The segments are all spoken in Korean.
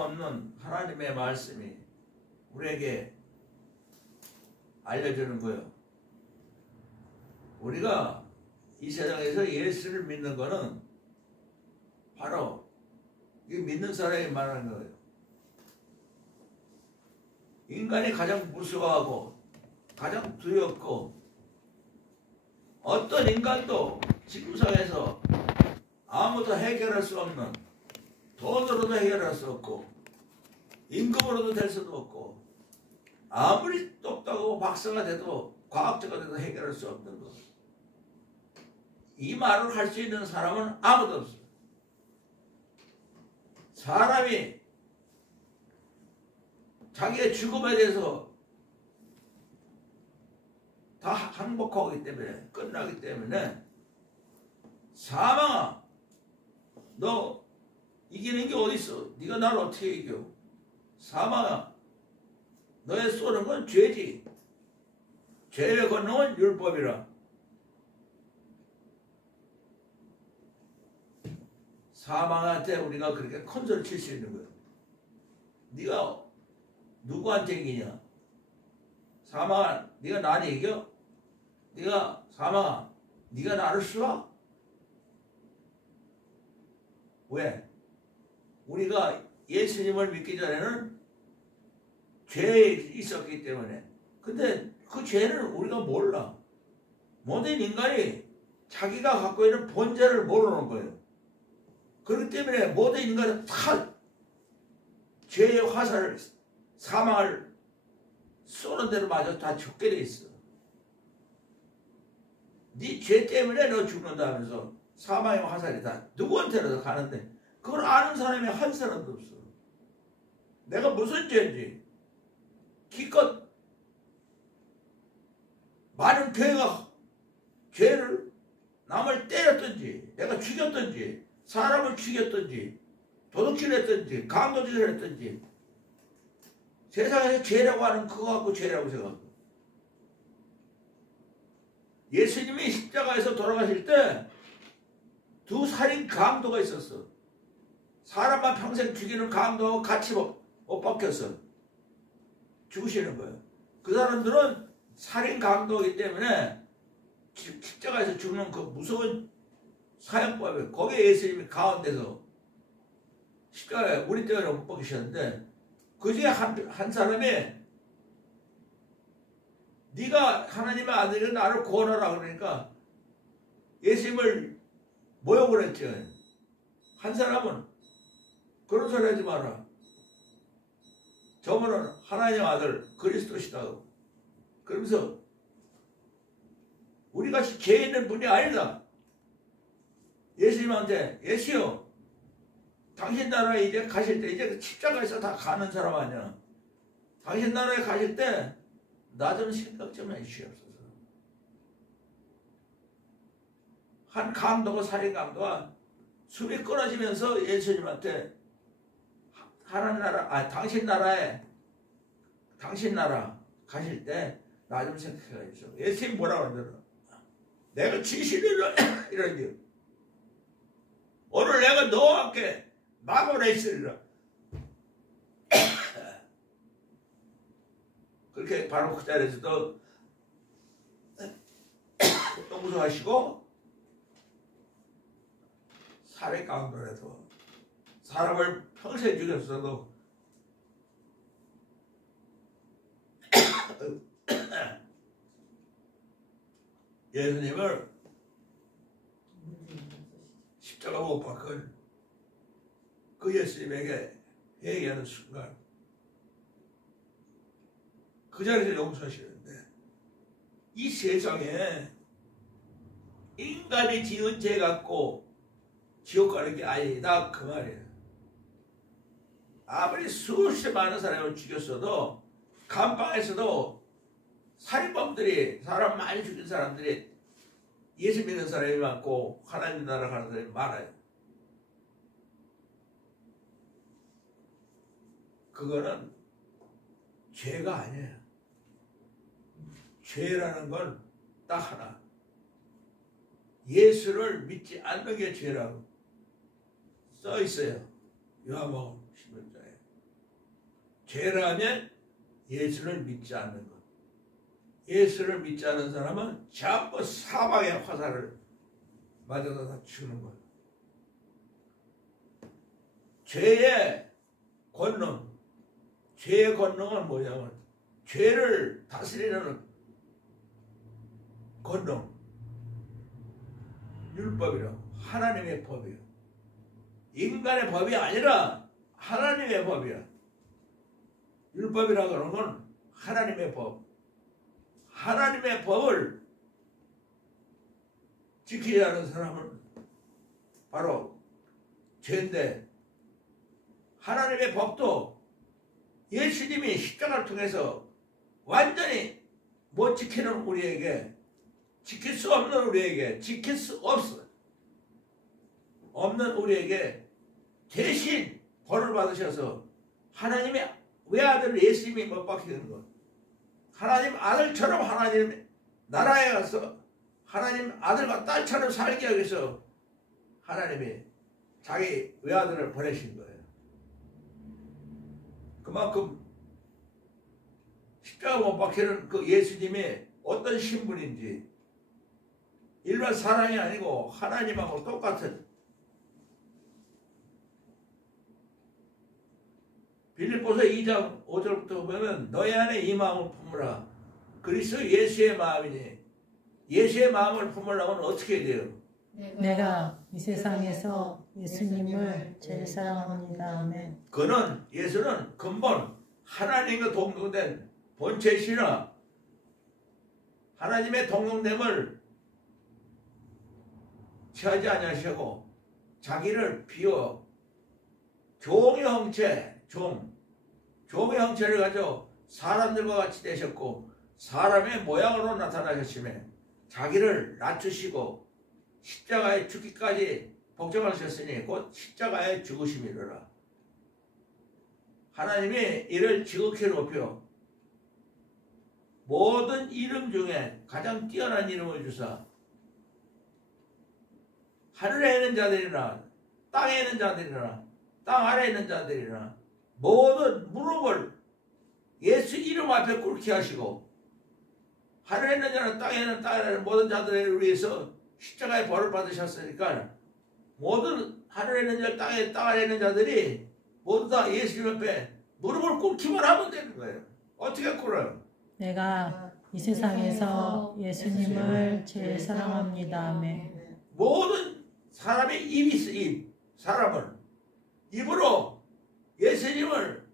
없는 하나님의 말씀이 우리에게 알려주는 거예요. 우리가 이 세상에서 예수를 믿는 거는 바로 이 믿는 사람이 말하는 거예요. 인간이 가장 무서워하고 가장 두렵고 어떤 인간도 지구상에서 아무도 해결할 수 없는, 돈으로도 해결할 수 없고 임금으로도 될 수도 없고 아무리 똑똑하고 박사가 돼도 과학자가 돼도 해결할 수 없는 것. 이 말을 할 수 있는 사람은 아무도 없어요. 사람이 자기의 죽음에 대해서 다 항복하기 때문에, 끝나기 때문에, 사망아, 너 이기는 게 어딨어? 네가 나를 어떻게 이겨? 사망아, 너의 쏘는 건 죄지. 죄를 걷는 건 율법이라. 사망한테 우리가 그렇게 컨설을 칠 수 있는 거야. 네가 누구한테 이기냐? 사망아, 네가 나를 이겨? 네가 사망아, 네가 나를 쏘아? 왜? 우리가 예수님을 믿기 전에는 죄에 있었기 때문에. 근데 그 죄를 우리가 몰라. 모든 인간이 자기가 갖고 있는 본질을 모르는 거예요. 그렇기 때문에 모든 인간은 다 죄의 화살을, 사망을 쏘는 대로 맞아 다 죽게 돼 있어. 네 죄 때문에 너 죽는다면서 사망의 화살이 다 누구한테라도 가는데 그걸 아는 사람이 한 사람도 없어. 내가 무슨 죄인지 기껏 많은 교회가 죄를 남을 때렸든지 내가 죽였든지 사람을 죽였든지 도둑질했든지 강도질을 했든지 세상에서 죄라고 하는 그거 갖고 죄라고 생각하고. 예수님이 십자가에서 돌아가실 때 두 살인 강도가 있었어. 사람만 평생 죽이는 강도하고 같이 못 박혔어. 죽으시는 거예요. 그 사람들은 살인 강도이기 때문에 십자가에서 죽는 그 무서운 사형법에 거기에 예수님이 가운데서 십자가에 우리 때문에 못 박히셨는데 그 중에 한 사람이 네가 하나님의 아들이 나를 구원하라 그러니까 예수님을 모욕을 했죠. 한 사람은 그런 소리 하지 마라. 저분은 하나님의 아들 그리스도시다고. 그러면서 우리같이 죄 있는 분이 아니다. 예수님한테 예수요, 당신 나라에 이제 가실 때 이제 십자가에서 다 가는 사람 아니야. 당신 나라에 가실 때 나 좀 생각 좀 해주시옵소서. 한 강도가 살인 강도가 숨이 끊어지면서 예수님한테 하나님 나라, 당신 나라에 당신 나라 가실 때 나 좀 생각해 주시오. 예수님 뭐라고 그러더라? 내가 지시를 이러는데요. 오늘 내가 너와 함께 마구나 있으리라. 그렇게 바로 그 자리에서도 용서하시고 살인 강도라도 사람을 평생 죽였어도 예수님을 십자가 못 박은 그 예수님에게 회개하는 순간 그 자리에서 용서하시는데 이 세상에 인간이 지은 죄 갖고 지옥 가는 게 아니다 그 말이에요. 아무리 수십 많은 사람을 죽였어도 감방에서도 살인범들이 사람 많이 죽인 사람들이 예수 믿는 사람이 많고 하나님 나라 가는 사람이 많아요. 그거는 죄가 아니에요. 죄라는 건 딱 하나. 예수를 믿지 않는 게 죄라고 써 있어요. 요한복음 11장에. 죄라면 예수를 믿지 않는 것. 예수를 믿지 않는 사람은 전부 사방의 화살을 맞아서 다 죽는 거예요. 죄의 권능, 죄의 권능은 뭐냐면 죄를 다스리는 권능, 율법이라고. 하나님의 법이에요. 인간의 법이 아니라 하나님의 법이야. 율법이라고 하는 건 하나님의 법. 하나님의 법을 지키지 않은 사람은 바로 죄인데, 하나님의 법도 예수님이 십자가를 통해서 완전히 못 지키는 우리에게, 지킬 수 없는 우리에게, 지킬 수 없는 우리에게 대신 벌을 받으셔서 하나님의 외아들 예수님이 못 박히는 것. 하나님 아들처럼 하나님 나라에 가서 하나님 아들과 딸처럼 살게 하기 위해서 하나님이 자기 외아들을 보내신 거예요. 그만큼 십자가 못 박히는 그 예수님이 어떤 신분인지, 일반 사람이 아니고 하나님하고 똑같은, 빌립보서 2장 5절부터 보면 너희 안에 이 마음을 품으라. 그리스도 예수의 마음이니, 예수의 마음을 품으려면 어떻게 돼요? 내가 이 세상에서 예수님을 제일 사랑합니다. 아멘. 그는, 예수는 근본 하나님과 동등된 본체시나 하나님의 동등됨을 취하지 아니하시고 자기를 비워 종의 형체, 종의 형체를 가져 사람들과 같이 되셨고 사람의 모양으로 나타나셨으며 자기를 낮추시고 십자가에 죽기까지 복종하셨으니 곧 십자가에 죽으심이로라. 하나님이 이를 지극히 높여 모든 이름 중에 가장 뛰어난 이름을 주사 하늘에 있는 자들이나 땅에 있는 자들이나 땅 아래에 있는 자들이나 모든 무릎을 예수 이름 앞에 꿇게 하시고 하늘에 있는 자나 땅에 있는 땅에 있는 모든 자들을 위해서 십자가의 벌을 받으셨으니까 모든 하늘에 있는 자, 땅 아래에 있는 자들이 모두 다 예수님 앞에 무릎을 꿇기만 하면 되는 거예요. 어떻게 꿇어요? 내가 이 세상에서 예수님을 제일 사랑합니다. 아멘. 모든 사람의 입이 있어. 사람은 입으로 예수님을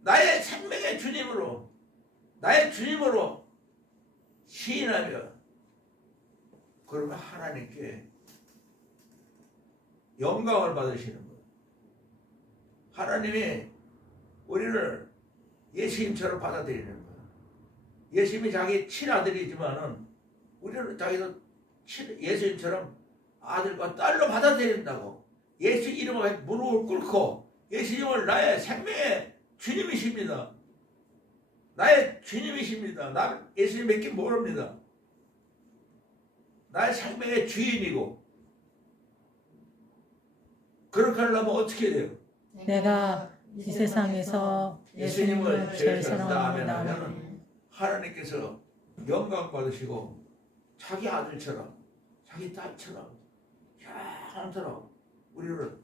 나의 생명의 주님으로, 나의 주님으로 시인하며, 그러면 하나님께 영광을 받으시는 거예요. 하나님이 우리를 예수님처럼 받아들이는 거예요. 예수님이 자기 친아들이지만은 우리는 자기도 예수님처럼 아들과 딸로 받아들인다고. 예수 이름으로 무릎을 꿇고 예수님을 나의 생명의 주님이십니다. 나의 주님이십니다. 나 예수님밖에 모릅니다. 나의 생명의 주인이고. 그렇게 하려면 어떻게 돼요? 내가 이 세상에서 예수님을 제일 사랑합니다. 하면 하나님께서 영광 받으시고 자기 아들처럼 자기 딸처럼 형처럼 우리를.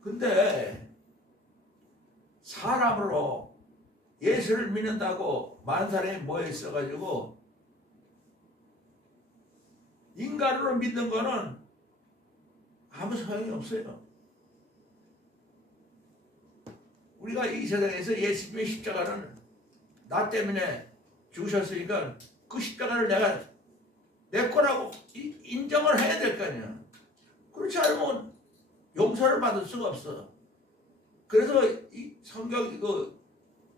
근데 사람으로 예수를 믿는다고 많은 사람이 모여 있어가지고 인간으로 믿는 거는 아무 소용이 없어요. 우리가 이 세상에서 예수님의 십자가는 나 때문에 죽으셨으니까 그 십자가를 내가 내 거라고 인정을 해야 될 거 아니야. 그렇지 않으면 용서를 받을 수가 없어. 그래서 이 성경 그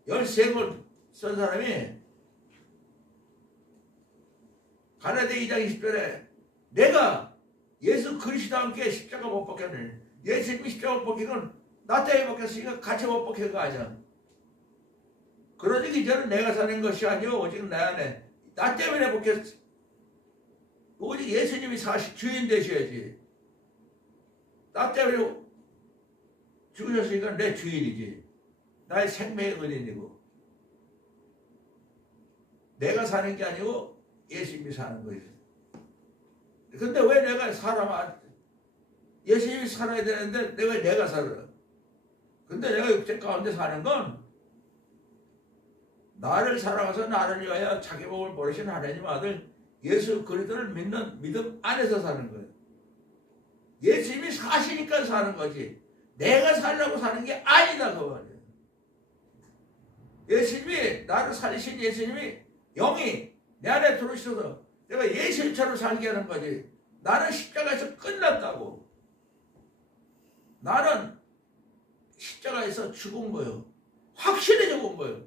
13권 쓴 사람이 가라데 2장 20절에 내가 예수 그리스도와 함께 십자가 못 박혔네. 예수님이 십자가 못 박힌 나 때문에 박혔으니까 같이 못 박힌 거 아니야. 그러니 이제는 내가 사는 것이 아니오 오직 내 안에 나 때문에 박혔어. 오직 예수님이 사실 주인 되셔야지. 나 때문에 죽으셨으니까 내 주인이지. 나의 생명의 은인이고 내가 사는 게 아니고 예수님이 사는 거예요. 근데 왜 내가 예수님이 살아야 되는데 내가 살아? 근데 내가 육체 가운데 사는 건 나를 사랑해서 나를 위하여 자기 몸을 버리신 하나님 아들 예수 그리스도를 믿는 믿음 안에서 사는 거예요. 예수님이 사시니까 사는 거지 내가 살려고 사는 게 아니다 그 말이에요. 예수님이 나를 살리신 예수님이 영이 내 안에 들어오셔서 내가 예수님처럼 살게 하는 거지. 나는 십자가에서 끝났다고. 나는 십자가에서 죽은 거예요. 확실히 죽은 거예요.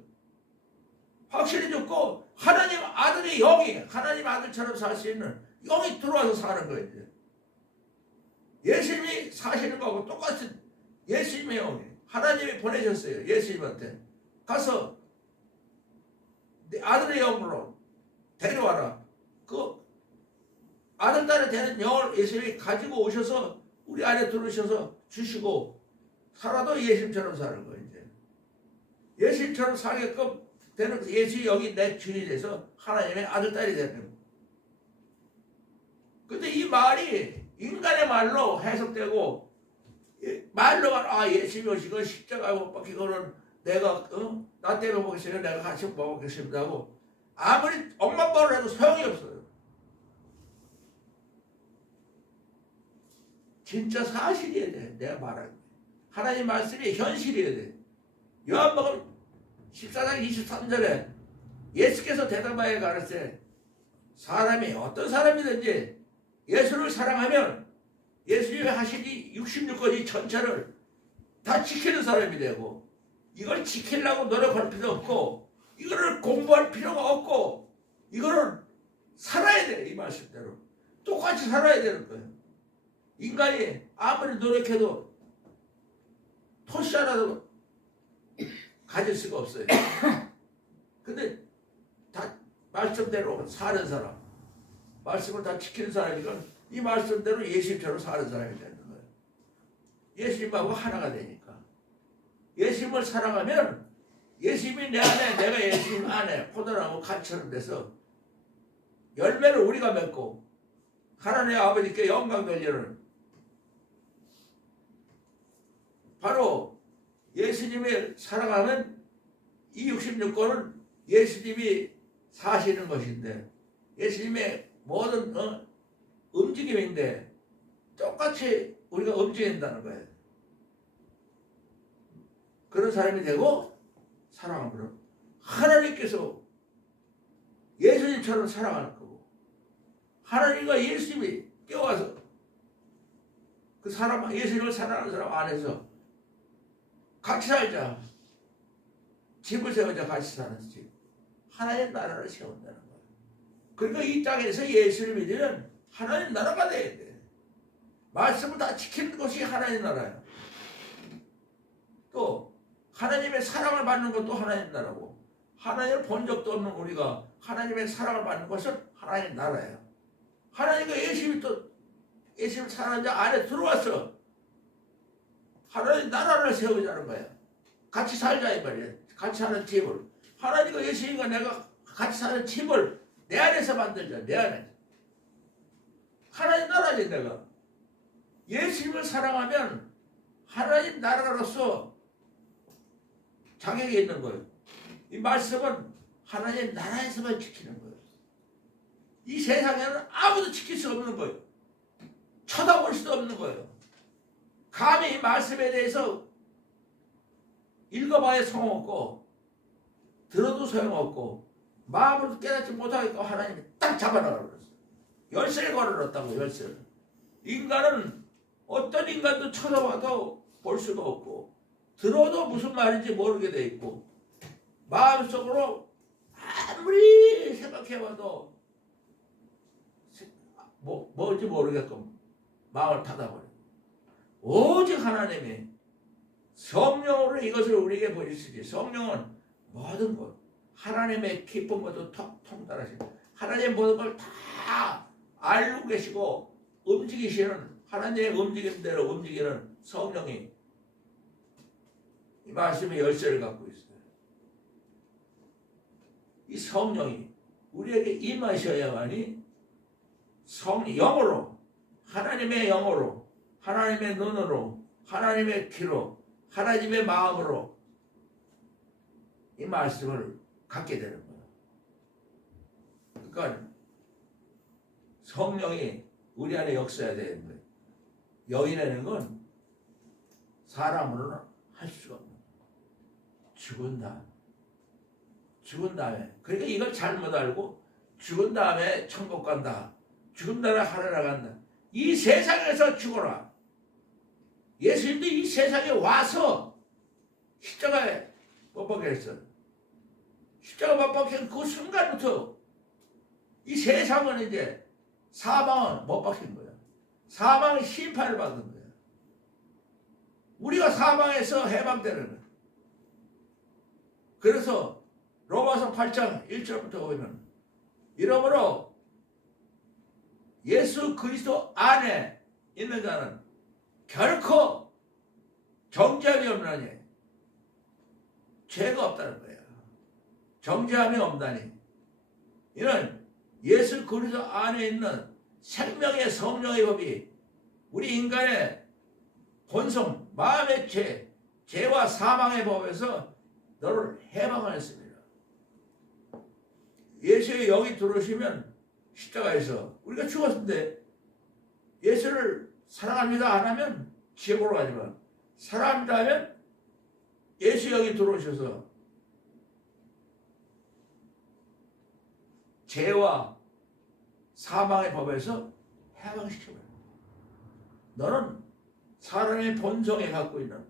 확실히 죽고 하나님 아들의 영이 하나님 아들처럼 살 수 있는 영이 들어와서 사는 거예요. 예수님이 사시는 거하고 똑같은 예수님의 영이 하나님이 보내셨어요. 예수님한테 가서 내 아들의 영으로 데려와라. 그 아들 딸이 되는 영을 예수님이 가지고 오셔서 우리 안에 들어오셔서 주시고 살아도 예수님처럼 사는 거예요. 이제 예수님처럼 살게끔 되는 예수의 영이 내 주인이 돼서 하나님의 아들 딸이 되는 거예요. 근데 이 말이 인간의 말로 해석되고 말로 예수님이 오시고 십자가에 못 박히고는 내가 나 때문에 먹겠어요. 내가 같이 먹겠습니다 하고 아무리 억만발을 해도 소용이 없어요. 진짜 사실이어야 돼. 내가 말하는 게. 하나님 말씀이 현실이어야 돼. 요한복음 14장 23절에 예수께서 대답하여 가르치되 사람이 어떤 사람이든지 예수를 사랑하면 예수님이 하신 이 66가지 전체를 다 지키는 사람이 되고 이걸 지키려고 노력할 필요 없고 이거를 공부할 필요가 없고 이거를 살아야 돼. 이 말씀대로 똑같이 살아야 되는 거예요. 인간이 아무리 노력해도 토시 하나도 가질 수가 없어요. 근데 다 말씀대로 사는 사람 말씀을 다 지키는 사람이건 이 말씀대로 예수님처럼 사는 사람이 되는 거예요. 예수님하고 하나가 되니까 예수님을 사랑하면 예수님이 내 안에 내가 예수님 안에 포도나무 같이처럼 돼서 열매를 우리가 맺고 하나님의 아버지께 영광 돌리는 바로 예수님을 사랑하면 이 66권은 예수님이 사시는 것인데 예수님의 모든 움직임인데 똑같이 우리가 움직인다는 거예요. 그런 사람이 되고 사랑하면 하나님께서 예수님처럼 사랑하는 거고 하나님과 예수님이 껴와서 그 사람 예수님을 사랑하는 사람 안에서 같이 살자. 집을 세우자. 같이 사는 집. 하나님 나라를 세운다는 거예요. 그러니까 이 땅에서 예수를 믿으면 하나님 나라가 돼야 돼. 말씀을 다 지키는 것이 하나님 나라예요. 또 하나님의 사랑을 받는 것도 하나님 나라고 하나님을 본 적도 없는 우리가 하나님의 사랑을 받는 것은 하나님 나라예요. 하나님과 예수님이 또 예수님 사랑하는 자 안에 들어와서 하나님 나라를 세우자는 거예요. 같이 살자 이 말이에요. 같이 사는 집을 하나님과 예수님과 내가 같이 사는 집을 내 안에서 만들자. 내 안에서 하나님 나라지. 내가 예수님을 사랑하면 하나님 나라로서 자격이 있는 거예요. 이 말씀은 하나님 나라에서만 지키는 거예요. 이 세상에는 아무도 지킬 수 없는 거예요. 쳐다볼 수도 없는 거예요. 감히 이 말씀에 대해서 읽어봐야 소용없고 들어도 소용없고 마음으로 깨닫지 못하겠고 하나님이 딱 잡아나가고 그랬어요. 열쇠를 걸어놨다고. 열쇠를. 인간은 어떤 인간도 쳐다봐도 볼 수가 없고 들어도 무슨 말인지 모르게 돼 있고 마음속으로 아무리 생각해봐도 뭔지 모르겠고 마음을 닫아버려요. 오직 하나님이 성령으로 이것을 우리에게 보여주시지. 성령은 모든 것 하나님의 기쁜 것도 통달하시고 하나님의 모든 걸 다 알고 계시고 움직이시는 하나님의 움직임대로 움직이는 성령이 말씀의 열쇠를 갖고 있어요. 이 성령이 우리에게 임하셔야만이 영으로, 하나님의 영으로, 하나님의 눈으로, 하나님의 귀로, 하나님의 마음으로 이 말씀을 갖게 되는 거예요. 그러니까 성령이 우리 안에 역사해야 되는 거예요. 영이라는 건 사람으로는 할 수가 없는 거예요. 죽은 다음에 그러니까 이걸 잘못 알고 죽은 다음에 천국 간다, 죽은 다음에 하늘에 간다. 이 세상에서 죽어라. 예수님도 이 세상에 와서 십자가에 못 박혀 했어요. 십자가 못 박힌 그 순간부터 이 세상은 이제 사망은 못 박힌 거야. 사망의 심판을 받은 거야. 우리가 사망에서 해방되는 거야. 그래서 로마서 8장 1절부터 보면 이러므로 예수 그리스도 안에 있는 자는 결코 정죄함이 없나니 죄가 없다는 거예요. 정죄함이 없다니 이는 예수 그리스도 안에 있는 생명의 성령의 법이 우리 인간의 본성, 마음의 죄와 사망의 법에서 너를 해방하였습니다. 예수의 영이 들어오시면 십자가에서 우리가 죽었는데 예수를 사랑합니다 안 하면 지옥으로 가지만 사랑합니다 하면 예수 영이 들어오셔서 죄와 사망의 법에서 해방시켜버려요. 너는 사람의 본성에 갖고 있는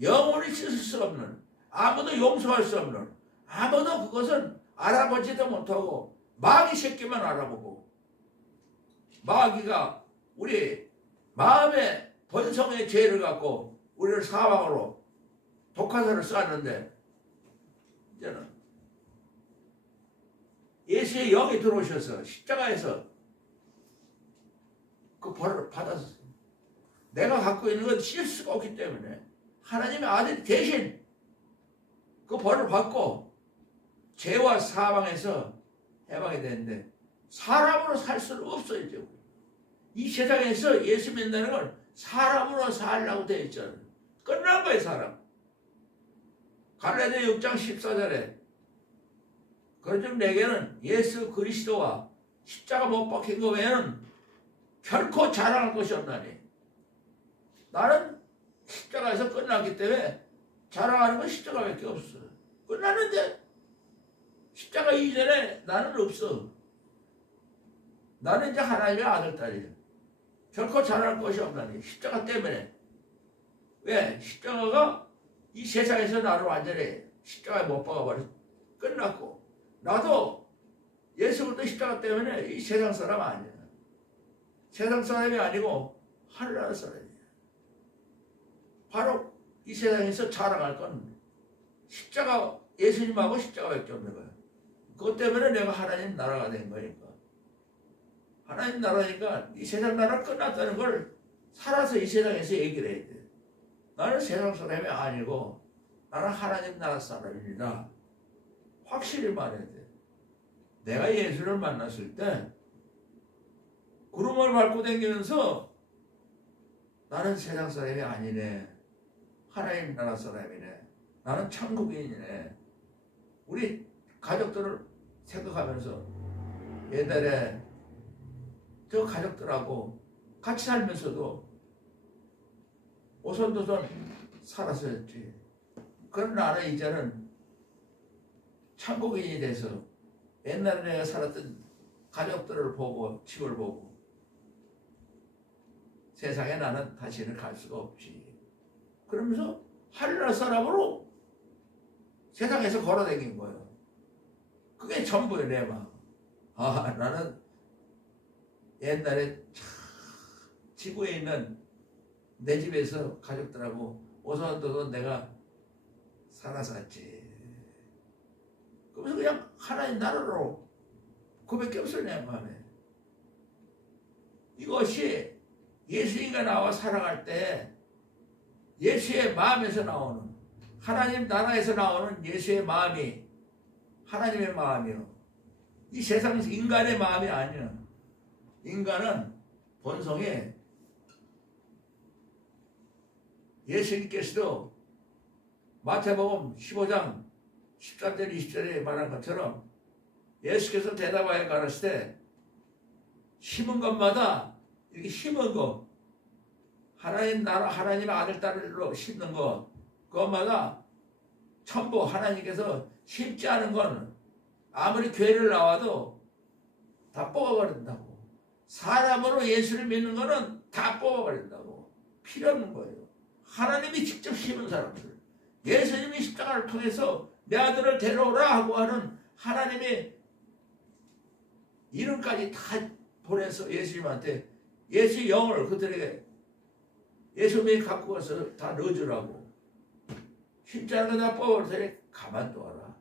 영원히 씻을 수 없는 아무도 용서할 수 없는 아무도 그것은 알아보지도 못하고 마귀 새끼만 알아보고 마귀가 우리 마음의 본성의 죄를 갖고 우리를 사망으로 독화살을 쐈는데 이제는 예수의 영이 들어오셔서 십자가에서 그 벌을 받았어요. 내가 갖고 있는 건 실수가 없기 때문에 하나님의 아들 대신 그 벌을 받고 죄와 사망에서 해방이 되는데 사람으로 살 수는 없어요. 이제. 이 세상에서 예수 믿는다는 건 사람으로 살라고 되어 있잖아요. 끝난 거예요. 사람. 갈라디아 6장 14절에 그런즉 내게는 예수 그리스도와 십자가 못 박힌 것 외에는 결코 자랑할 것이 없나니 나는 십자가에서 끝났기 때문에 자랑하는 건 십자가밖에 없어. 끝났는데 십자가 이전에 나는 없어. 나는 이제 하나님의 아들 딸이야. 결코 자랑할 것이 없나니 십자가 때문에. 왜? 십자가가 이 세상에서 나를 완전히 십자가에 못 박아버려. 끝났고 나도 예수 그리스도 십자가 때문에 이 세상 사람 아니야. 세상 사람이 아니고 하늘나라 사람이야. 바로 이 세상에서 자랑할 건 십자가, 예수님하고 십자가밖에 없는 거야. 그것 때문에 내가 하나님 나라가 된 거니까. 하나님 나라니까 이 세상 나라 끝났다는 걸 살아서 이 세상에서 얘기를 해야 돼. 나는 세상 사람이 아니고 나는 하나님 나라 사람입니다. 확실히 말해야 돼. 내가 예수를 만났을 때 구름을 밟고 다니면서 나는 세상 사람이 아니네. 하나님 나라 사람이네. 나는 천국인이네. 우리 가족들을 생각하면서 옛날에 저 가족들하고 같이 살면서도 오손도손 살았었지. 그런 나는 이제는 천국인이 돼서 옛날에 내가 살았던 가족들을 보고 집을 보고 세상에 나는 다시는 갈 수가 없지. 그러면서 하늘나라 사람으로 세상에서 걸어다닌 거예요. 그게 전부예요. 내 마음. 아, 나는 옛날에 지구에 있는 내 집에서 가족들하고 오손도손 내가 살았었지. 그러면서 그냥 하나님 나라로 그밖에 없어요. 내 마음에. 이것이 예수님과 나와 살아갈 때 예수의 마음에서 나오는 하나님 나라에서 나오는 예수의 마음이 하나님의 마음이요. 이 세상에서 인간의 마음이 아니야. 인간은 본성에 예수님께서도 마태복음 15장 13절 20절에 말한 것처럼 예수께서 대답하여 가라사대 심은 것마다 이렇게 심은 거 하나님 나라 하나님의 아들 딸로 심는 거 그것마다 전부 하나님께서 심지 않은 건 아무리 교회를 나와도 다 뽑아버린다고. 사람으로 예수를 믿는 거는 다 뽑아버린다고. 필요 없는 거예요. 하나님이 직접 심은 사람들. 예수님이 십자가를 통해서 내 아들을 데려오라 하고 하는 하나님의 이름까지 다 보내서 예수님한테 예수의 영을 그들에게 예수님이 갖고 가서 다 넣어주라고. 쉽지 않은 거 다 뽑아올 테니 가만둬라.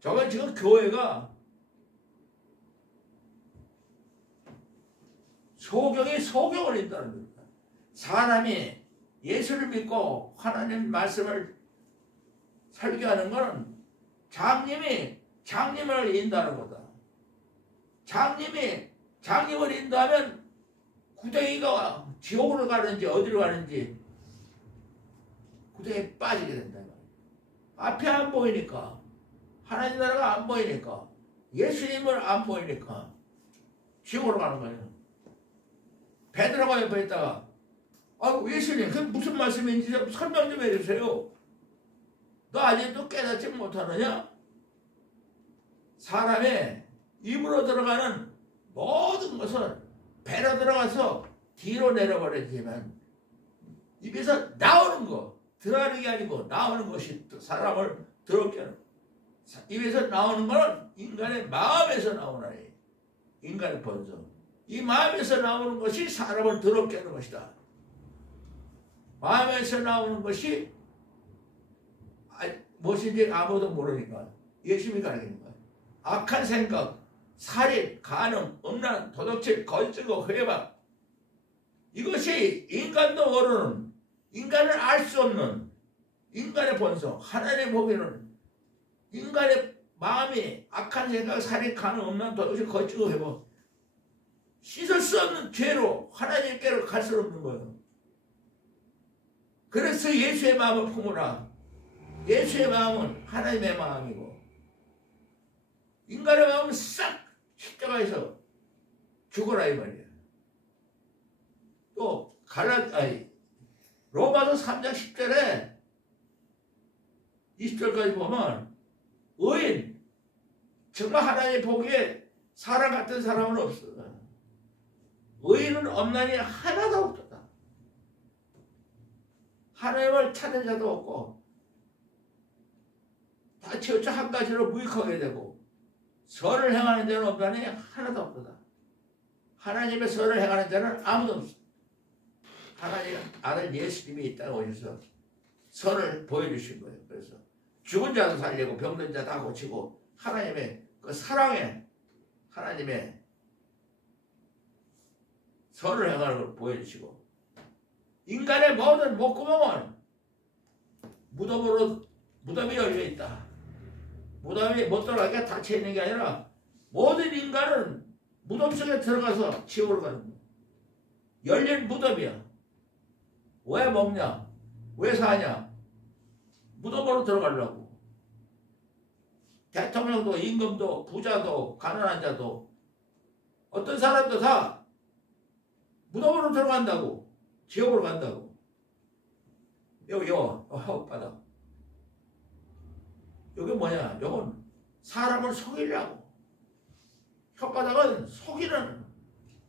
저건 지금 교회가 소경이 소경을 인다는 겁니다. 사람이 예수를 믿고 하나님 말씀을 설교하는 것은 장님이 장님을 인다는 거다. 장님이 장님을 인도하면 구덩이가 지옥으로 가는지 어디로 가는지 구덩이에 빠지게 된다. 앞에 안 보이니까 하나님 나라가 안 보이니까 예수님을 안 보이니까 지옥으로 가는 거예요. 베드로가 옆에 있다가 예수님 그게 무슨 말씀인지 좀 설명 좀 해주세요. 너 아직도 깨닫지 못하느냐? 사람의 입으로 들어가는 모든 것은 배로 들어가서 뒤로 내려버리지만 입에서 나오는 거 들어가는 게 아니고 나오는 것이 사람을 더럽게 하는 입에서 나오는 거는 인간의 마음에서 나오는 아이. 인간의 본성. 이 마음에서 나오는 것이 사람을 더럽게 하는 것이다. 마음에서 나오는 것이 무엇인지 아무도 모르니까 예수님이 가르치는 거야. 악한 생각, 살인, 간음, 음란, 도둑질, 거짓증거, 회박 이것이 인간도 모르는 인간을 알 수 없는 인간의 본성. 하나님 보기에는 인간의 마음이 악한 생각, 살인, 간음, 음란, 도둑질, 거짓증거, 회복 씻을 수 없는 죄로 하나님께로 갈 수 없는 거예요. 그래서 예수의 마음을 품으라. 예수의 마음은 하나님의 마음이고 인간의 마음은 싹 십자가에서 죽어라 이 말이에요. 또 로마서 3장 10절에 20절까지 보면 의인 정말 하나님 보기에 사람 같은 사람은 없어. 의인은 없나니 하나도 없다. 하나님을 찾는 자도 없고 다 치우쳐 한 가지로 무익하게 되고 선을 행하는 자는 없나니 하나도 없다. 하나님의 선을 행하는 자는 아무도 없어. 하나님 아들 예수님이 이 땅에 오셔서 선을 보여주신 거예요. 그래서 죽은 자도 살리고 병든 자 다 고치고 하나님의 그 사랑에 하나님의 선을 행하는 걸 보여주시고 인간의 모든 목구멍은 무덤이 열려있다. 무덤이 못 들어가게 닫혀있는 게 아니라 모든 인간은 무덤 속에 들어가서 지옥으로 가는 거야. 열린 무덤이야. 왜 먹냐? 왜 사냐? 무덤으로 들어가려고. 대통령도 임금도 부자도 가난한 자도 어떤 사람도 다 무덤으로 들어간다고. 지옥으로 간다고. 여기 혓바닥. 여기 뭐냐? 이건 사람을 속이려고. 혓바닥은 속이는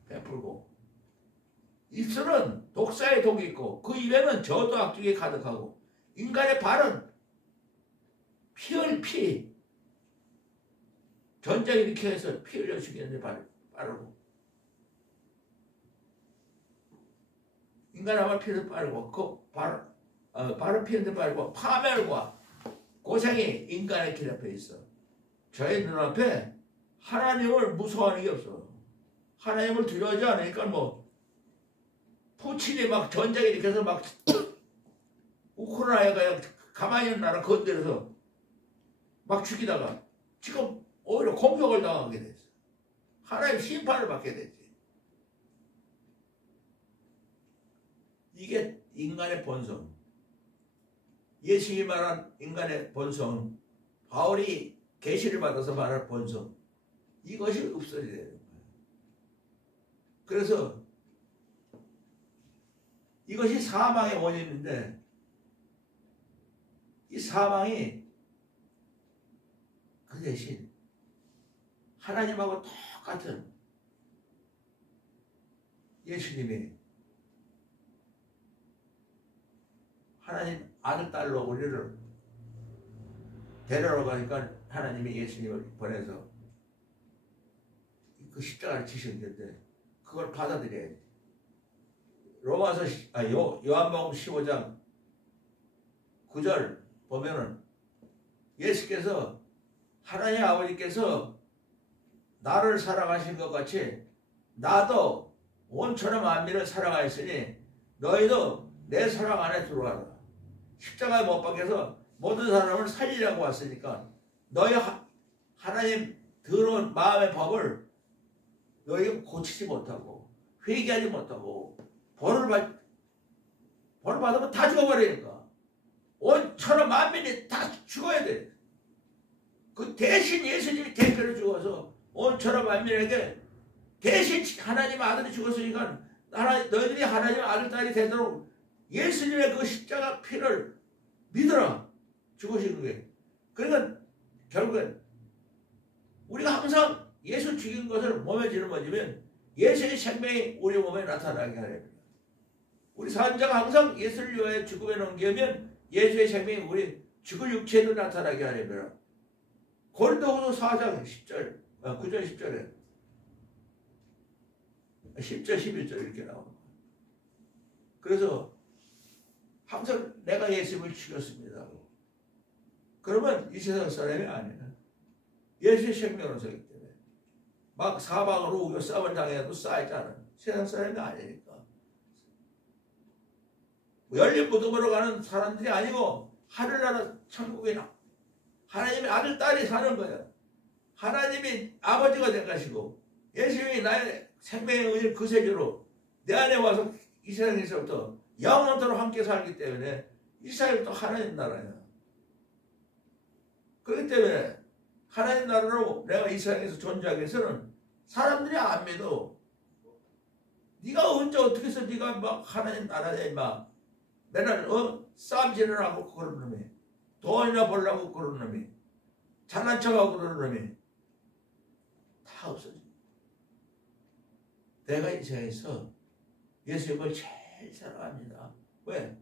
베풀고 입술은 독사의 독이 있고 그 입에는 저도 악독이 가득하고 인간의 발은 피 전쟁 이렇게 해서 피 흘려 죽이는데 빠르고 인간의 발 피를 빠르고 그 발은 피는데 빠르고 파멸과 고생이 인간의 길 앞에 있어. 저의 눈앞에 하나님을 무서워하는 게 없어. 하나님을 두려워하지 않으니까 푸틴이 막 전쟁 이렇게 해서 막 우크라이나가 가만히 있는 나라 건드려서 막 죽이다가 지금 오히려 공격을 당하게 됐어. 하나님 심판을 받게 됐지. 이게 인간의 본성. 예수님이 말한 인간의 본성, 바울이 계시를 받아서 말할 본성, 이것이 없어져야 되는 거예요. 그래서 이것이 사망의 원인인데, 이 사망이 그 대신 하나님하고 똑같은 예수님이 하나님 아들 딸로 우리를 데려러 가니까 하나님이 예수님을 보내서 그 십자가를 지셨는데 그걸 받아들여야지. 요한복음 15장 9절 보면은 예수께서 하나님 아버지께서 나를 사랑하신 것 같이 나도 온천한 만민을 사랑하였으니 너희도 내 사랑 안에 들어와라. 십자가에 못 박혀서 모든 사람을 살리려고 왔으니까 너희 하나님 더러운 마음의 법을 너희가 고치지 못하고 회개하지 못하고 벌을 받으면 다 죽어버리니까 온 천하 만민이 다 죽어야 돼. 그 대신 예수님이 대표로 죽어서 온 천하 만민에게 대신 하나님 아들이 죽었으니까 너희들이 하나님 아들 딸이 되도록 예수님의 그 십자가 피를 믿어라. 죽으시는 게. 그러니까 결국엔 우리가 항상 예수 죽인 것을 몸에 짊어지면 예수의 생명이 우리 몸에 나타나게 하려면 우리 산자가 항상 예수를 위하여 죽음에 넘기면 예수의 생명이 우리 죽을 육체로 나타나게 하려면 고린도후서 4장 10절 9절 10절에 10절 11절 이렇게 나옵니다. 그래서 항상 내가 예수님을 죽였습니다. 그러면 이 세상 사람이 아니야. 예수의 생명으로 서기 때문에 막 사방으로 우겨 싸움을 당해도 쌓이지 않은 세상 사람이 아니니까. 열린 무덤으로 가는 사람들이 아니고 하늘나라 천국에 하나님의 아들 딸이 사는 거야. 하나님이 아버지가 된 것이고 예수님이 나의 생명의 의를 거세주로 내 안에 와서 이 세상에서부터 영원토록 함께 살기 때문에 이 세상부터 하나님 나라야. 그렇기 때문에 하나님 나라로 내가 이 세상에서 존재하기 위해서는 사람들이 안 믿어. 네가 언제 어떻게 해서 네가 막 하나님 나라에 막 맨날 싸움질을 하고 그런 놈이 돈이나 벌려고 그런 놈이 잘난 척하고 그런 놈이 다 없어져. 내가 이 세상에서 예수님을 제일 사랑합니다. 왜?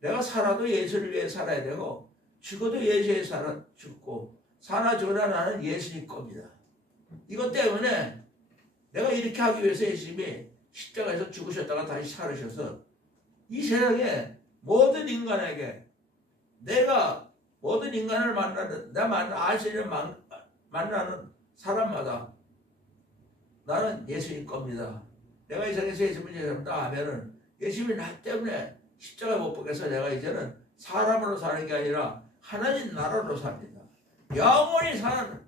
내가 살아도 예수를 위해 살아야 되고 죽어도 예수에 살아 죽고 사나 죽으나 나는 예수님 겁니다. 이것 때문에 내가 이렇게 하기 위해서 예수님이 십자가에서 죽으셨다가 다시 살으셔서 이 세상에 모든 인간에게 내가 모든 인간을 만나는 내가 아시는 만나는 사람마다 나는 예수님 겁니다. 내가 이 세상에서 예수님을 제외한다 하면은 예수님이 나 때문에 십자가에 못 박혀서 내가 이제는 사람으로 사는 게 아니라 하나님 나라로 삽니다. 영원히 사는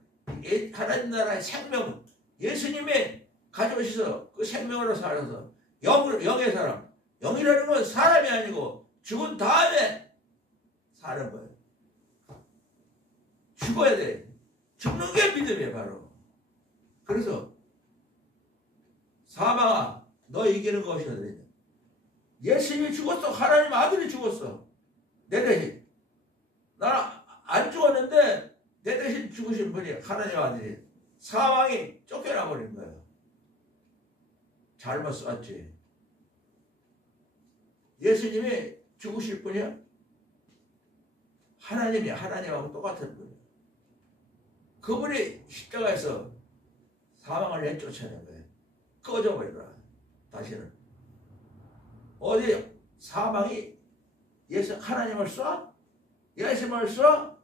하나님 나라의 생명 예수님이 가져오셔서 그 생명으로 살아서 영의 사람 영이라는 건 사람이 아니고 죽은 다음에 사는 거예요. 죽어야 돼. 죽는 게 믿음이에요 바로. 그래서 사망아 너 이기는 것이 어디냐. 예수님이 죽었어. 하나님 아들이 죽었어. 내 대신. 나는 안 죽었는데 내 대신 죽으신 분이 하나님 아들이 사망이 쫓겨나 버린 거예요. 잘못 쐈지. 예수님이 죽으실 분이야? 하나님이 하나님하고 똑같은 분이야. 그분이 십자가에서 사망을 내쫓아낸 거예요. 꺼져버리더라. 다시는. 어디 사망이 하나님을 쏴? 예수님을 쏴?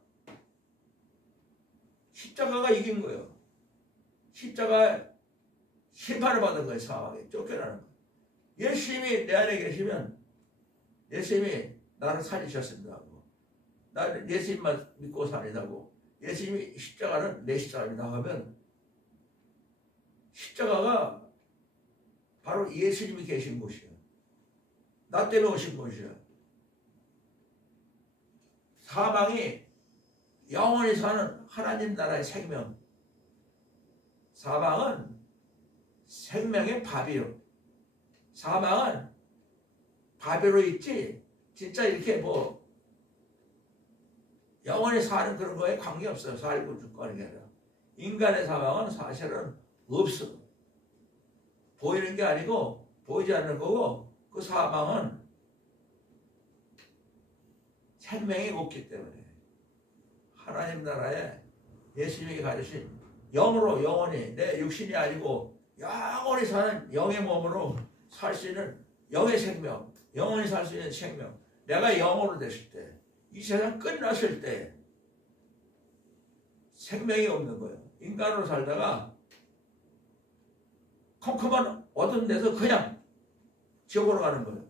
십자가가 이긴 거예요. 십자가에 심판을 받은 거예요. 사망에 쫓겨나는 거예요. 예수님이 내 안에 계시면 예수님이 나를 살리셨습니다 하고 나는 예수님만 믿고 산다고. 예수님이 십자가는 내 십자가입니다 하면 십자가가 바로 예수님이 계신 곳이야. 나 때문에 오신 곳이야. 사망이 영원히 사는 하나님 나라의 생명. 사망은 생명의 바비로. 사망은 바비로 있지 진짜 이렇게 뭐 영원히 사는 그런 거에 관계없어요. 살고 죽고 하는 게 아니라. 인간의 사망은 사실은 없어. 보이는 게 아니고 보이지 않는 거고 그 사망은 생명이 없기 때문에 하나님 나라에 예수님이 가르친 영으로 영원히 내 육신이 아니고 영원히 사는 영의 몸으로 살 수 있는 영의 생명, 영원히 살 수 있는 생명. 내가 영으로 됐을 때, 이 세상 끝났을 때 생명이 없는 거예요. 인간으로 살다가 컴컴한 어두운 데서 그냥 지옥으로 가는 거예요.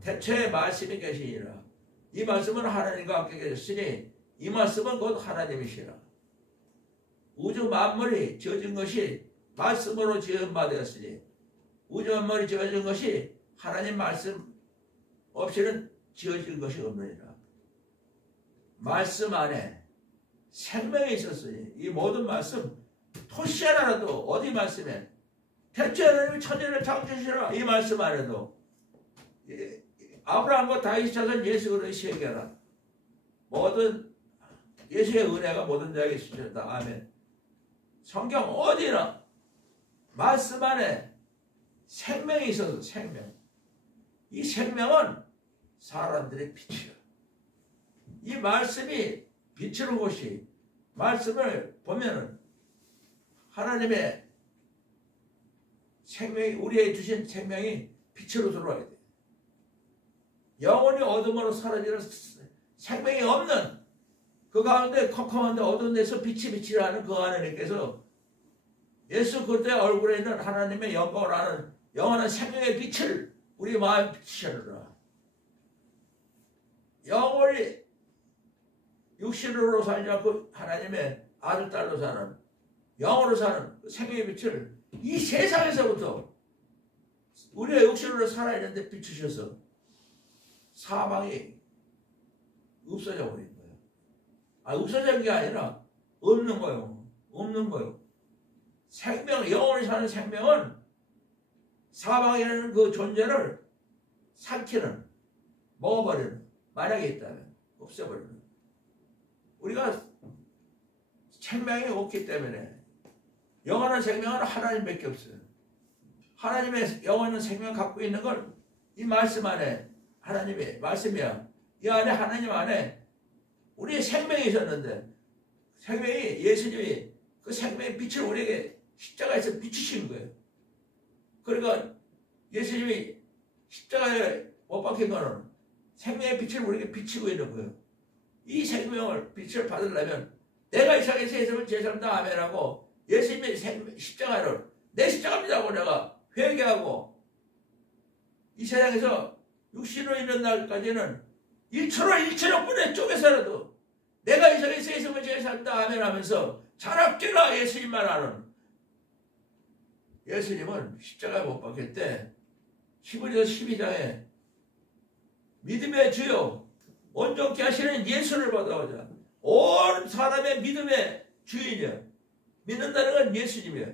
대체의 말씀이 계시니라. 이 말씀은 하나님과 함께 계셨으니 이 말씀은 곧 하나님이시라. 우주 만물이 지어진 것이 말씀으로 지은 바 되었으니 우주 만물이 지어진 것이 하나님 말씀 없이는 지어진 것이 없느니라. 말씀 안에 생명이 있었으니 이 모든 말씀 토시 하나라도 어디 말씀에 대체 하나님이 천지를 창조하시라 이 말씀 안에도 아브라함과 다윗 자손 예수 그리스도의 세계라. 모든 예수의 은혜가 모든 자에게 있으셨다. 아멘. 성경 어디나 말씀 안에 생명이 있어서 생명. 이 생명은 사람들의 빛이야. 이 말씀이 빛으로 곳이 말씀을 보면은 하나님의 생명이 우리에게 주신 생명이 빛으로 들어와야 돼. 영원히 어둠으로 사라지는 생명이 없는 그 가운데 컴컴한데 어두운 데서 빛이 빛이라는 그 하나님께서 예수 그리스도의 얼굴에 있는 하나님의 영광을 아는 영원한 생명의 빛을 우리 마음에 비치시느라. 영원히 육신으로 살지 않고 하나님의 아들 딸로 사는 영으로 사는 생명의 빛을 이 세상에서부터 우리의 육신으로 살아있는데 비추셔서 사망이 없어져 버린 거예요. 없어진 게 아니라 없는 거예요. 없는 거예요. 생명, 영원히 사는 생명은 사망이라는 그 존재를 삼키는, 먹어버리는, 만약에 있다면 없애버리는. 우리가 생명이 없기 때문에 영원한 생명은 하나님밖에 없어요. 하나님의 영원한 생명을 갖고 있는 건 이 말씀 안에 하나님의 말씀이야. 이 안에 하나님 안에 우리의 생명이 있었는데 생명이 예수님이 그 생명의 빛을 우리에게 십자가에서 비추신 거예요. 그러니까 예수님이 십자가에 못 박힌 거는 생명의 빛을 우리에게 비추고 있는 거예요. 이 생명을 빛을 받으려면 내가 이 세상에서 예수님을 제사한다 아멘하고 예수님의 십자가를 내 십자가입니다고 내가 회개하고 이 세상에서 육신으로 있는 날까지는 1초로 1초분에 쪼개서라도 내가 이 세상에서 예수님을 제사한다 아멘 하면서 자랍게나 예수님만 아는 예수님은 십자가에 못 박힐 때 히브리서 12장에 믿음의 주요 온전케 하시는 예수를 받아오자. 온 사람의 믿음의 주인이야. 믿는다는 건 예수님이야.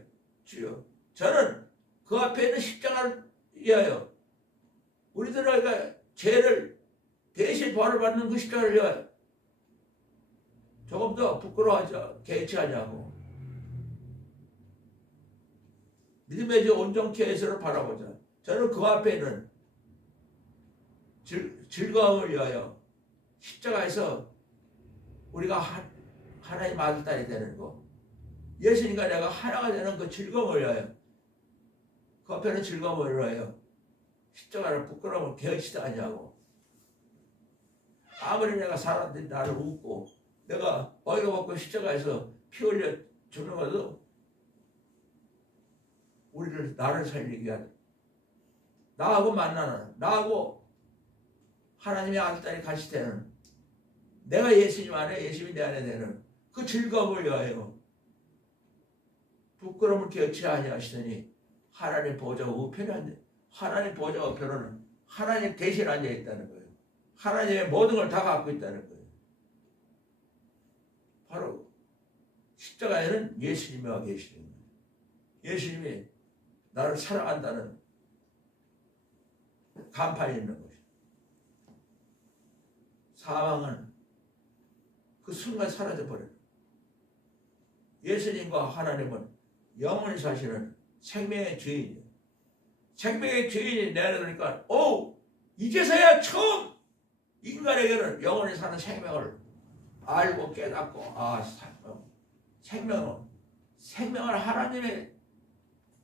주요. 저는 그 앞에 있는 십자가를 위하여 우리들에게 죄를 대신 벌을 받는 그 십자가를 위하여 조금 더 부끄러워하자 개의치하냐고 믿음의 주 온전케 예수를 바라보자. 저는 그 앞에 있는 즐거움을 위하여 십자가에서 우리가 하나님 아들 딸이 되는 거 예수님과 내가 하나가 되는 그 즐거움을 위하여 그 앞에는 즐거움을 위하여 십자가를 부끄러움을 개의치도 하냐고. 아무리 내가 사람들이 나를 웃고 내가 어이가 먹고 십자가에서 피 흘려 죽는 것도 우리를 나를 살리기 위한 나하고 만나는 나하고 하나님의 아들 딸이 같이 되는, 내가 예수님 안에 예수님이 내 안에 되는 그 즐거움을 위하여 부끄러움을 개치 아니하시더니 하나님 보좌 우편에 앉아, 하나님 보좌 우편에는 하나님 대신 앉아 있다는 거예요. 하나님의 모든 걸 다 갖고 있다는 거예요. 바로 십자가에는 예수님이 와 계시는 거예요. 예수님이 나를 사랑한다는 간판이 있는 것이죠. 사망은 그 순간 사라져버려요. 예수님과 하나님은 영원히 사시는 생명의 주인이에요. 생명의 주인이 내 안에 들으니까 이제서야 처음 인간에게는 영원히 사는 생명을 알고 깨닫고, 생명을 하나님의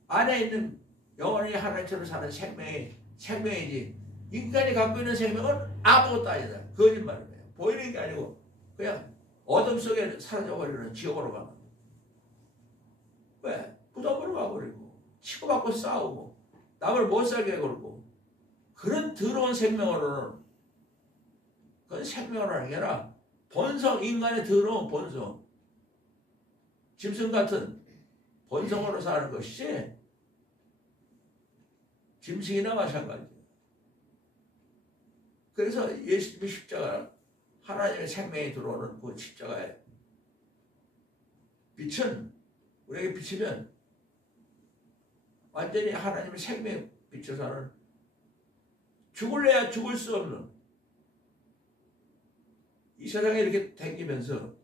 안에 있는 영원히 하나님처럼 사는 생명이지, 인간이 갖고 있는 생명은 아무것도 아니다. 거짓말이에요. 보이는 게 아니고 그냥 어둠 속에 사라져버리는 지옥으로 가는 거예요. 왜? 무덤으로 가버리고 치고받고 싸우고 남을 못 살게 굴고, 그런 더러운 생명으로는, 그건 생명이라는 게 아니라 본성, 인간의 더러운 본성, 짐승 같은 본성으로 사는 것이지 짐승이나 마찬가지예요. 그래서 예수님의 십자가, 하나님의 생명이 들어오는 그 십자가의 빛은 우리에게 비치면 완전히 하나님의 생명에 비춰서는 죽을래야 죽을 수 없는, 이 세상에 이렇게 다니면서,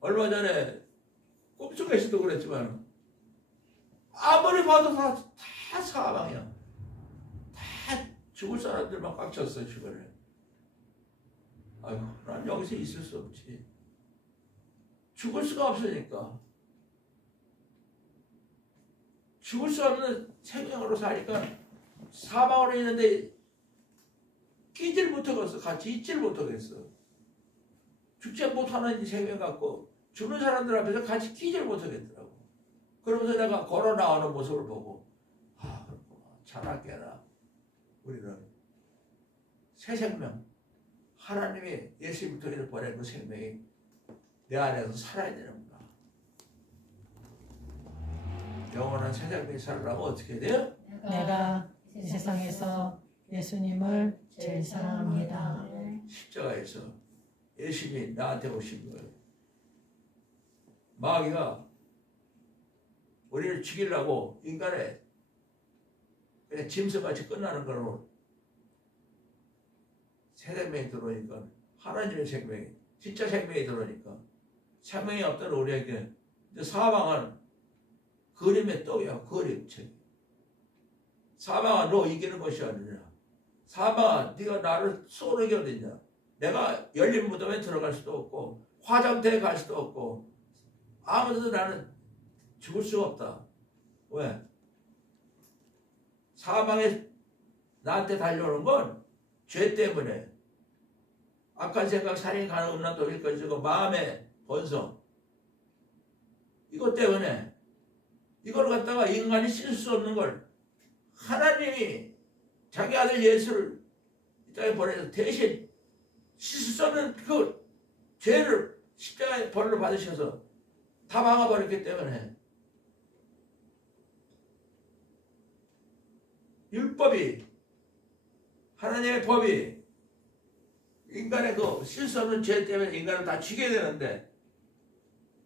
얼마 전에 꿈속에서도 그랬지만 아무리 봐도 다 사망이야. 다 죽을 사람들만 꽉 찼어 주변에. 아이고, 난 여기서 있을 수 없지. 죽을 수가 없으니까. 죽을 수 없는 생명으로 사니까 사망으로 있는데 끼질 못하겠어. 같이 있질 못하겠어. 죽지 못하는 생명 갖고 죽는 사람들 앞에서 같이 끼질 못하겠더라고. 그러면서 내가 걸어 나오는 모습을 보고, 자나깨나 우리는 새 생명, 하나님이 예수님 통해서 보낸 그 생명이 내 안에서 살아야 되는구나. 영원한 새 생명이 살아나면 어떻게 돼요? 내가 이 세상에서 예수님을 제일 사랑합니다. 십자가에서 예수님이 나한테 오신 거예요. 마귀가 우리를 죽이려고 인간의 그냥 짐승같이 끝나는 걸로 새 생명이 들어오니까, 하나님의 생명이, 진짜 생명이 들어오니까, 생명이 없던 우리에게 이제 사망은 그림의 떡이야. 그림책. 사망아, 너 이기는 것이 아니냐. 사망아, 네가 나를 쏘는 게 어딨냐. 내가 열린 무덤에 들어갈 수도 없고 화장터에 갈 수도 없고 아무데도 나는 죽을 수가 없다. 왜? 사망에 나한테 달려오는 건 죄 때문에, 악한 생각, 살인, 간음, 음란, 도일까지 그 마음의 본성, 이것 때문에, 이걸 갖다가 인간이 씻을 수 없는 걸 하나님이 자기 아들 예수를 이 땅에 보내서 대신 씻을 수 없는 그 죄를 십자가의 벌로 받으셔서 다 막아버렸기 때문에, 율법이, 하나님의 법이 인간의 그 씻을 수 없는 죄 때문에 인간을 다 죽여야 되는데,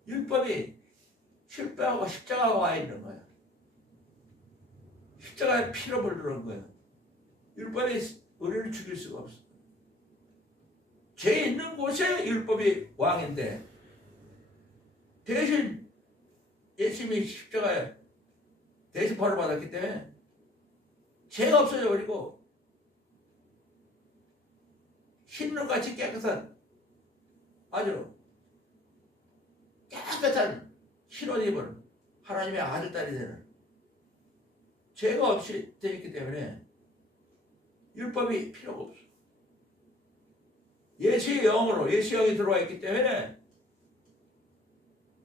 율법이 실패하고 십자가가 와 있는 거야. 십자가에 피로 물들어온 거야. 율법이 우리를 죽일 수가 없어. 죄 있는 곳에 율법이 왕인데, 대신 예수님이 십자가에 대신 벌을 받았기 때문에 죄가 없어져 버리고 흰눈같이 깨끗한, 아주 깨끗한 흰옷 입은 하나님의 아들, 딸이 되는, 죄가 없이 되어 있기 때문에 율법이 필요가 없어. 예수의 영으로, 예수의 영이 들어와 있기 때문에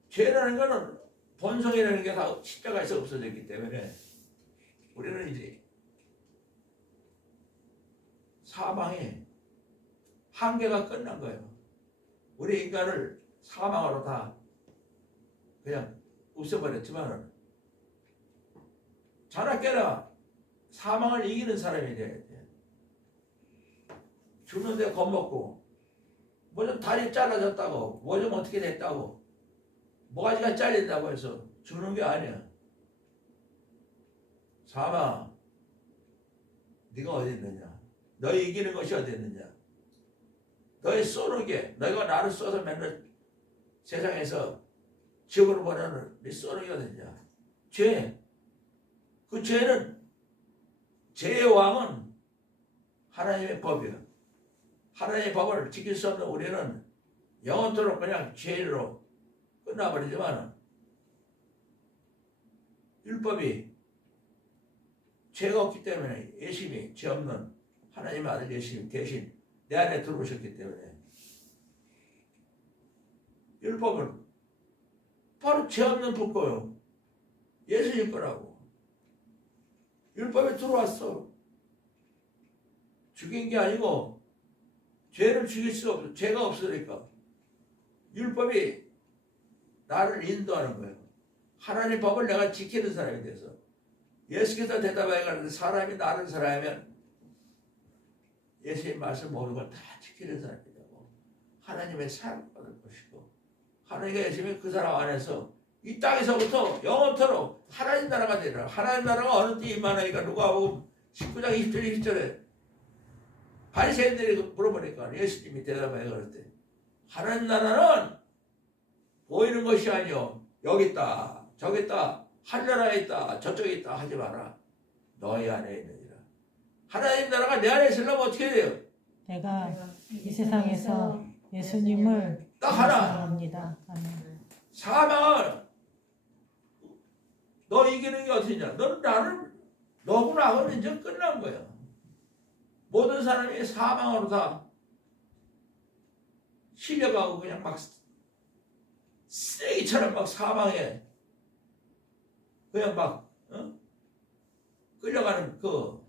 죄라는 것은, 본성이라는 게 다 십자가에서 없어졌기 때문에 우리는 이제 사망의 한계가 끝난 거예요. 우리 인간을 사망으로 다 그냥 없애버렸지만 자나깨나 사망을 이기는 사람이 돼야 돼. 죽는데 겁먹고 뭐 좀 다리 잘라졌다고 뭐 좀 어떻게 됐다고 모가지가 잘린다고 해서 죽는 게 아니야. 사망, 네가 어디 있느냐? 너희 이기는 것이 어디 있느냐? 너희 쏘는 게 너희가 나를 쏘서 맨날 세상에서 지옥으로 보내는 네 쏘는 게 어디냐? 죄. 그 죄는 죄의 왕은 하나님의 법이야. 하나님의 법을 지킬 수 없는 우리는 영원토록 그냥 죄로 끝나버리지만 율법이 죄가 없기 때문에 예수님이 죄 없는 하나님의 아들 예수님 대신 내 안에 들어오셨기 때문에 율법은 바로 죄 없는 불거요. 예수님 거라고. 율법에 들어왔어. 죽인 게 아니고 죄를 죽일 수 없어. 죄가 없으니까. 율법이 나를 인도하는 거예요. 하나님 법을 내가 지키는 사람이 돼서 예수께서 대답하여 가는데 사람이 나를 사랑하면 예수님 말씀 모든 걸 다 지키는 사람이 되고 하나님의 사랑을 받을 것이고 하나님과 예수님이 그 사람 안에서 이 땅에서부터 영원토록 하나님 나라가 되리라. 하나님 나라가 어느 때 임하나이까 누가복음 19장 20절 20절에 바리새인들이 물어보니까 예수님이 대답하여 그럴 때 하나님 나라는 보이는 것이 아니요 여기 있다 저기 있다 하늘나라에 있다 저쪽에 있다 하지 마라. 너희 안에 있느니라. 하나님 나라가 내 안에 있으려면 어떻게 돼요? 내가 이 세상에서 예수님을 딱 하나. 사랑합니다. 아멘. 사망을 너 이기는 게 어떻냐? 너는 나를 너하고 나하고는 이제 끝난 거야. 모든 사람이 사망으로 다 실려가고 그냥 막 쓰레기처럼 막 사망에 그냥 막 끌려가는 그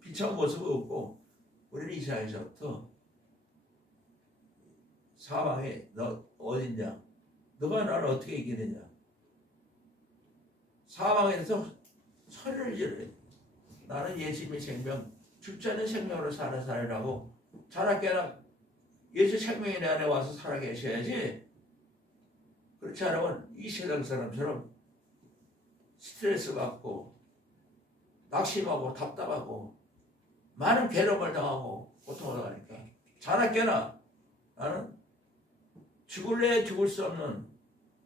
비참한 모습을 없고 우리는 이 세상에서부터 사망에 너 어딨냐? 너가 나를 어떻게 이기느냐? 사망에서 소리를 지르래. 나는 예수님의 생명, 죽지 않는 생명으로 사는 사람이라고 자나깨나 예수 생명이 내 안에 와서 살아계셔야지. 그렇지 않으면 이 세상 사람처럼 스트레스 받고 낙심하고 답답하고 많은 괴로움을 당하고 고통을 당하니까 자나깨나 나는 죽을래 죽을 수 없는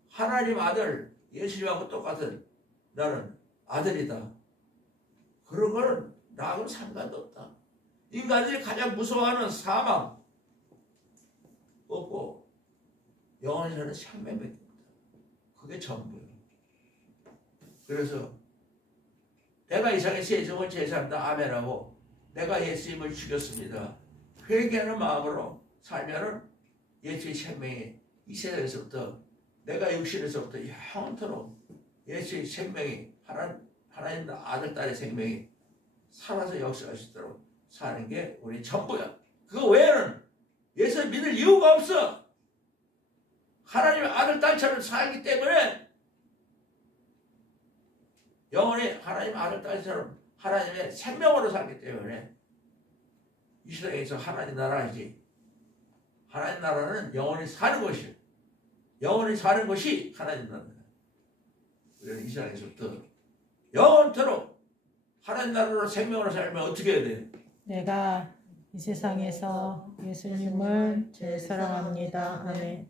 하나님 아들 예수님하고 똑같은 나는 아들이다. 그런 거는 나하고는 상관도 없다. 인간들이 가장 무서워하는 사망 없고 영원히 사는 생명밖에 없다. 그게 전부예요. 그래서 내가 이 세상에서 예수님을 제사한다 아멘하고 내가 예수님을 죽였습니다. 회개하는 마음으로 살면은 예수의 생명이 이 세상에서부터 내가 육신에서부터 영원토록 예수의 생명이 하나님 아들 딸의 생명이 살아서 역사할 수 있도록 사는 게 우리 전부야. 그거 외에는 예수 믿을 이유가 없어. 하나님의 아들 딸처럼 살기 때문에 영원히 하나님의 아들 딸처럼 하나님의 생명으로 살기 때문에 이 세상에서 하나님 나라이지. 하나님 나라는 영원히 사는 것이에요. 영원히 사는 것이 하나님 나라다. 우리는 이 세상에서부터 영원토록 하나님 나라로 생명으로 살면 어떻게 해야 돼요? 내가 이 세상에서 예수님을 제일 사랑합니다. 아멘.